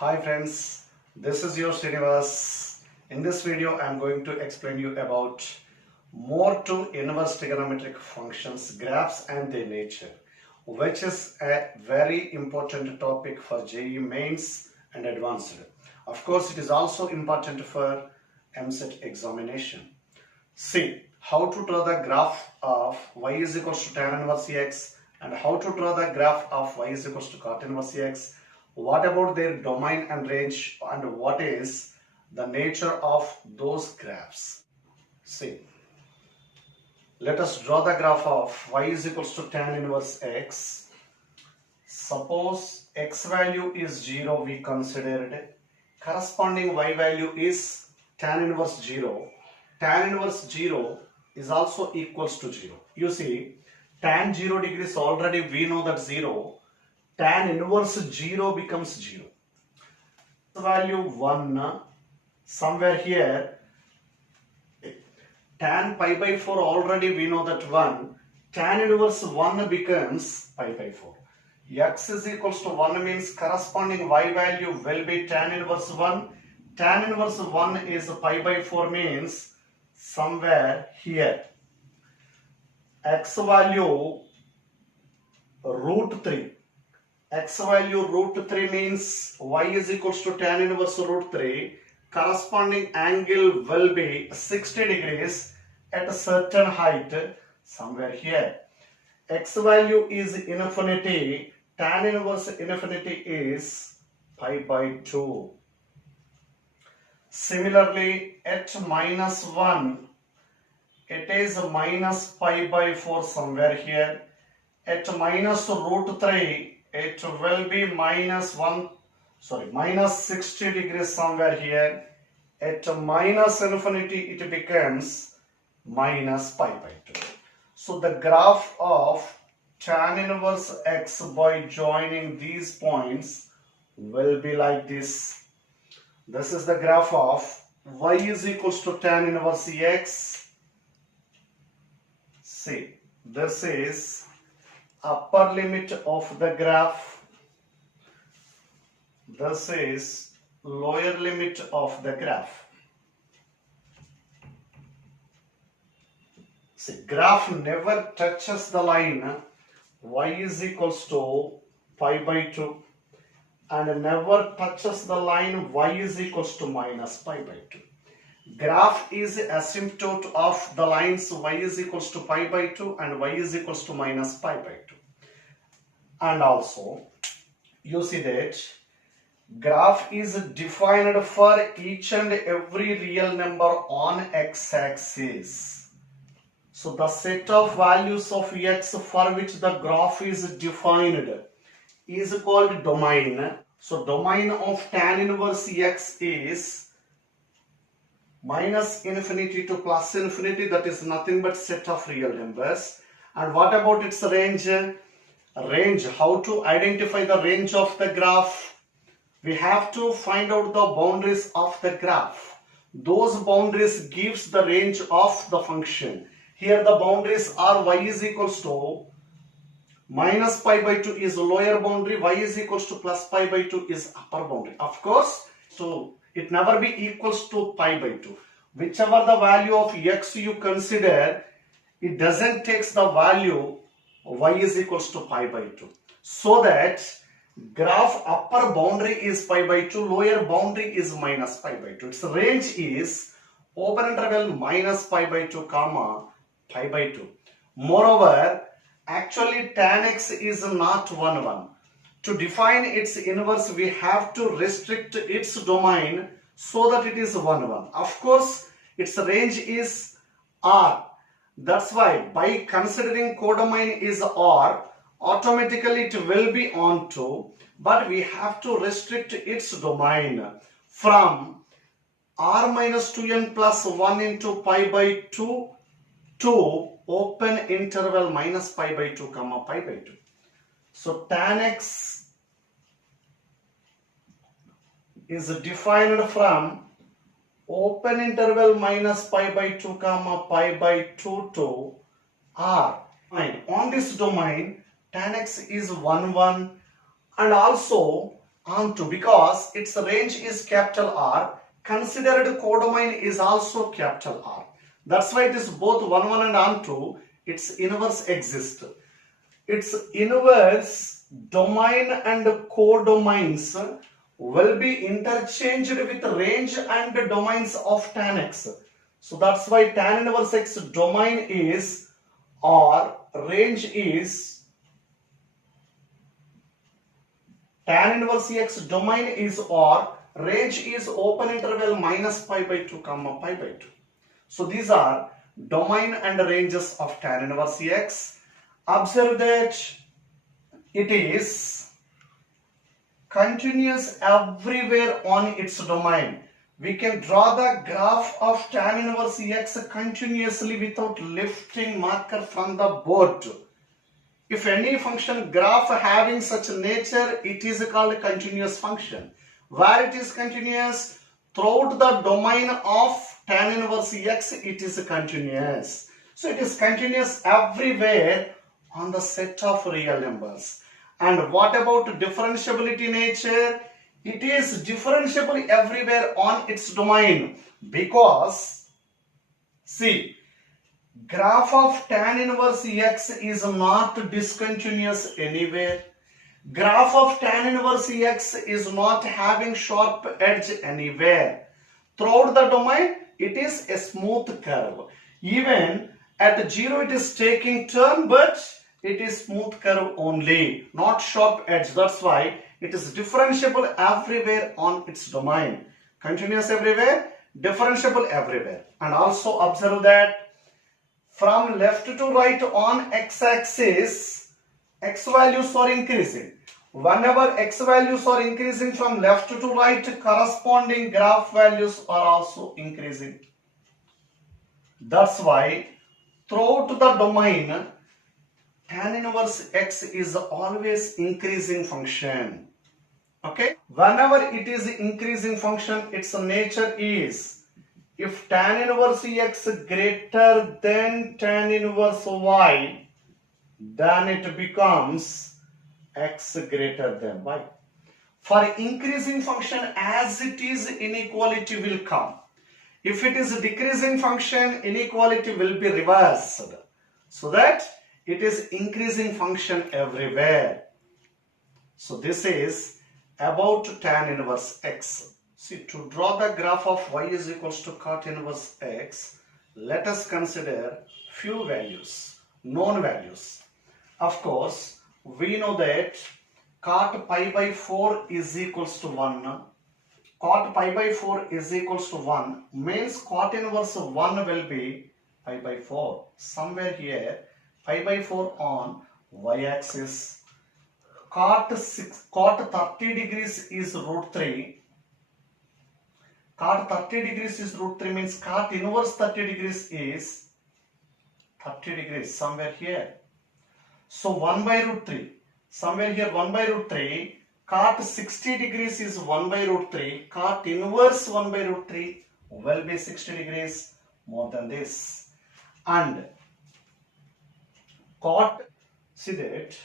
Hi friends, this is your Srinivas. In this video, I am going to explain you about more to inverse trigonometric functions, graphs and their nature, which is a very important topic for JEE Mains and Advanced. Of course, it is also important for MCET examination. See how to draw the graph of y is equals to tan inverse x and how to draw the graph of y is equals to cot inverse x. What about their domain and range and what is the nature of those graphs? See, let us draw the graph of y is equals to tan inverse x. Suppose x value is 0, we considered. Corresponding y value is tan inverse 0. Tan inverse 0 is also equals to 0. You see, tan 0 degrees already we know that 0. Tan inverse 0 becomes 0. Value 1 somewhere here. Tan pi by 4 already we know that 1. Tan inverse 1 becomes pi by 4. X is equals to 1 means corresponding y value will be tan inverse 1. Tan inverse 1 is pi by 4 means somewhere here. X value root 3. X value root 3 means y is equals to tan inverse root 3. Corresponding angle will be 60 degrees at a certain height somewhere here. X value is infinity. Tan inverse infinity is pi by 2. Similarly, at minus 1, it is minus pi by 4 somewhere here. At minus root 3, it will be minus 60 degrees somewhere here. At minus infinity, it becomes minus pi by 2. So the graph of tan inverse x by joining these points will be like this. This is the graph of y is equals to tan inverse x. See, this is upper limit of the graph. This is lower limit of the graph. See, graph never touches the line y is equals to pi by 2 and never touches the line y is equals to minus pi by 2. Graph is asymptote of the lines y is equals to pi by 2 and y is equals to minus pi by 2. And also, you see that graph is defined for each and every real number on x-axis. So the set of values of x for which the graph is defined is called domain. So domain of tan inverse x is minus infinity to plus infinity, that is nothing but set of real numbers. And what about its range? Range, how to identify the range of the graph? We have to find out the boundaries of the graph. Those boundaries gives the range of the function. Here the boundaries are y is equals to minus pi by 2 is lower boundary, y is equals to plus pi by 2 is upper boundary. Of course, so it never be equals to pi by 2. Whichever the value of x you consider, it doesn't takes the value y is equals to pi by 2. So that graph upper boundary is pi by 2, lower boundary is minus pi by 2. Its range is open interval minus pi by 2 comma pi by 2. Moreover, actually tan x is not 1 1. To define its inverse, we have to restrict its domain so that it is 1 1. Of course, its range is R. That's why by considering codomain is R, automatically it will be on 2. But we have to restrict its domain from R minus 2n plus 1 into pi by 2 to open interval minus pi by 2 comma pi by 2. So tan x is defined from open interval minus pi by 2 comma pi by 2 to R. And on this domain, tan x is 1 1 and also onto, because its range is capital R, considered codomain is also capital R. That's why it is both 1, 1 and onto, its inverse exists. Its inverse domain and codomains will be interchanged with range and domains of tan x. So that's why tan inverse x domain is or range is, tan inverse x domain is or range is open interval minus pi by 2 comma pi by 2. So these are domain and ranges of tan inverse x. Observe that it is continuous everywhere on its domain. We can draw the graph of tan inverse x continuously without lifting marker from the board. If any function graph having such nature, it is called a continuous function. Where it is continuous? Throughout the domain of tan inverse x, it is continuous. So it is continuous everywhere on the set of real numbers. And what about differentiability nature? It is differentiable everywhere on its domain, because see, graph of tan inverse x is not discontinuous anywhere. Graph of tan inverse x is not having sharp edge anywhere. Throughout the domain, it is a smooth curve. Even at 0, it is taking turn, but it is smooth curve only, not sharp edge. That's why it is differentiable everywhere on its domain. Continuous everywhere, differentiable everywhere. And also observe that from left to right on x-axis, x values are increasing. Whenever x values are increasing from left to right, corresponding graph values are also increasing. That's why throughout the domain, tan inverse x is always increasing function. Okay, whenever it is increasing function, its nature is, if tan inverse x greater than tan inverse y, then it becomes x greater than y. For increasing function, as it is, inequality will come. If it is a decreasing function, inequality will be reversed, so that it is increasing function everywhere. So this is about tan inverse x. See, to draw the graph of y is equals to cot inverse x, let us consider few values, known values. Of course, we know that cot pi by 4 is equals to 1. Cot pi by 4 is equals to 1 means cot inverse 1 will be pi by 4. Somewhere here, pi by 4 on y-axis. Cot 30 degrees is root 3. Cot 30 degrees is root 3 means cot inverse 30 degrees is 30 degrees somewhere here. So 1 by root 3. Somewhere here 1 by root 3. Cot 60 degrees is 1 by root 3. Cot inverse 1 by root 3 will be 60 degrees more than this. And cot, see that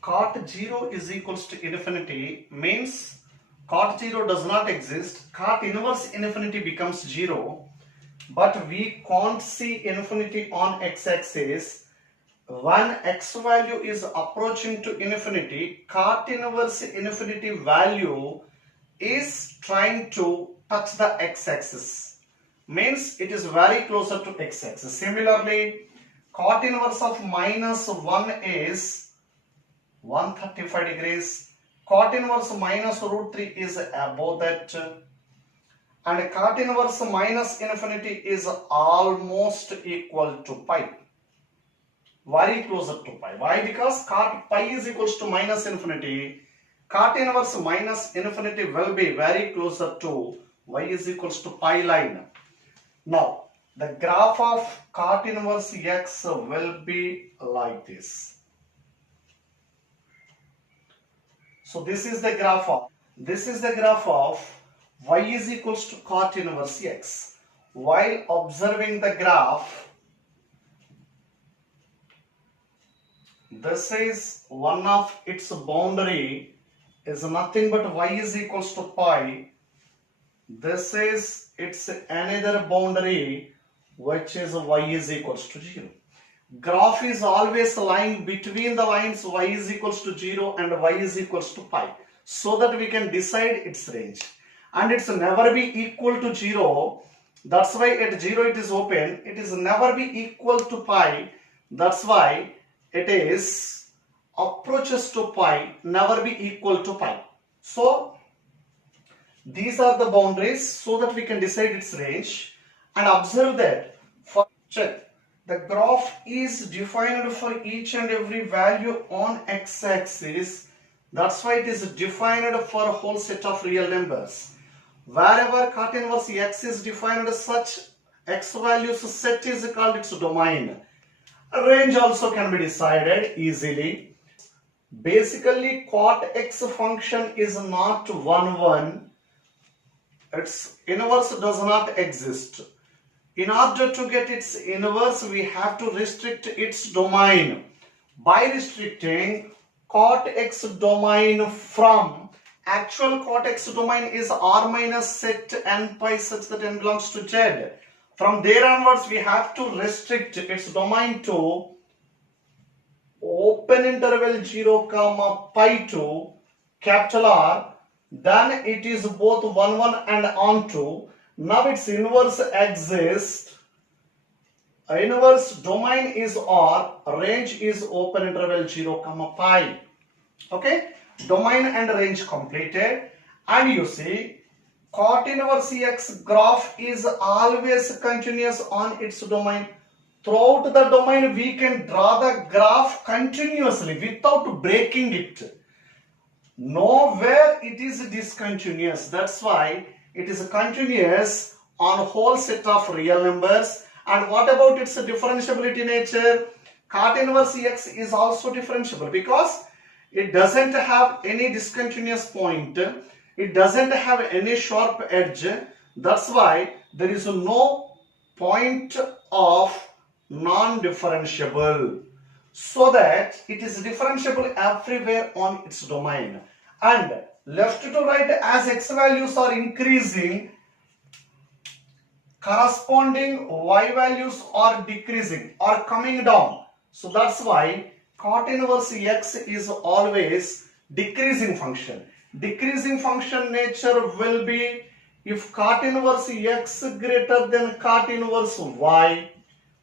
cot 0 is equals to infinity means cot 0 does not exist. Cot inverse infinity becomes 0. But we can't see infinity on x-axis. When x value is approaching to infinity, cot inverse infinity value is trying to touch the x-axis. Means it is very closer to x-axis. Similarly, cot inverse of minus 1 is 135 degrees. Cot inverse minus root 3 is above that. And cot inverse minus infinity is almost equal to pi. Very closer to pi. Why? Because cot pi is equals to minus infinity. Cot inverse minus infinity will be very closer to y is equals to pi line. Now, the graph of cot inverse x will be like this. So this is the graph of y is equals to cot inverse x. While observing the graph, this is one of its boundary is nothing but y is equals to pi. This is its another boundary which is y is equals to 0. Graph is always lying between the lines y is equals to 0 and y is equals to pi, so that we can decide its range. And it's never be equal to 0. That's why at 0 it is open. It is never be equal to pi. That's why it is approaches to pi, never be equal to pi. So these are the boundaries so that we can decide its range. And observe that for check, the graph is defined for each and every value on x-axis. That's why it is defined for a whole set of real numbers. Wherever cot inverse x is defined, such x values set is called its domain. Range also can be decided easily. Basically, cot x function is not 1, 1. Its inverse does not exist. In order to get its inverse, we have to restrict its domain. By restricting cot x domain from actual cot x domain is R minus set n pi such that n belongs to z. From there onwards, we have to restrict its domain to open interval 0 comma pi to capital R. Then it is both 1 1 and onto. Now its inverse exists. Inverse domain is R, range is open interval 0 comma pi. Okay, domain and range completed. And you see, cot inverse x graph is always continuous on its domain. Throughout the domain, we can draw the graph continuously without breaking it. Nowhere it is discontinuous. That's why it is continuous on a whole set of real numbers. And what about its differentiability nature? Cot inverse x is also differentiable because it doesn't have any discontinuous point. It doesn't have any sharp edge. That's why there is no point of non-differentiable. So that it is differentiable everywhere on its domain. And left to right, as x values are increasing, corresponding y values are decreasing or coming down. So that's why cot inverse x is always decreasing function. Decreasing function nature will be if cot inverse x greater than cot inverse y,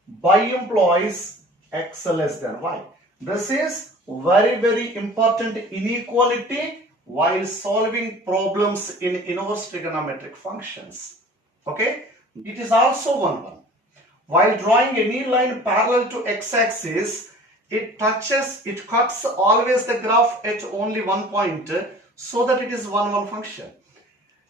by implies x less than y. This is very important inequality while solving problems in inverse trigonometric functions. Okay, it is also 1 1. While drawing any line parallel to x-axis, it cuts always the graph at only one point, so that it is 1 1 function.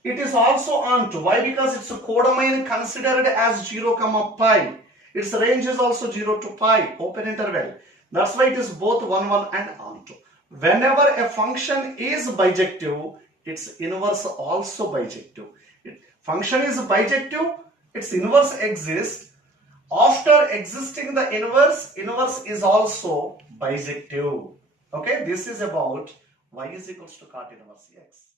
It is also onto. Why? Because its codomain considered as 0 comma pi. Its range is also 0 to pi, open interval. That's why it is both 1 1 and onto. Whenever a function is bijective, its inverse also bijective. Function is bijective, its inverse exists. After existing the inverse is also bijective. Okay, this is about y is equals to cot inverse x.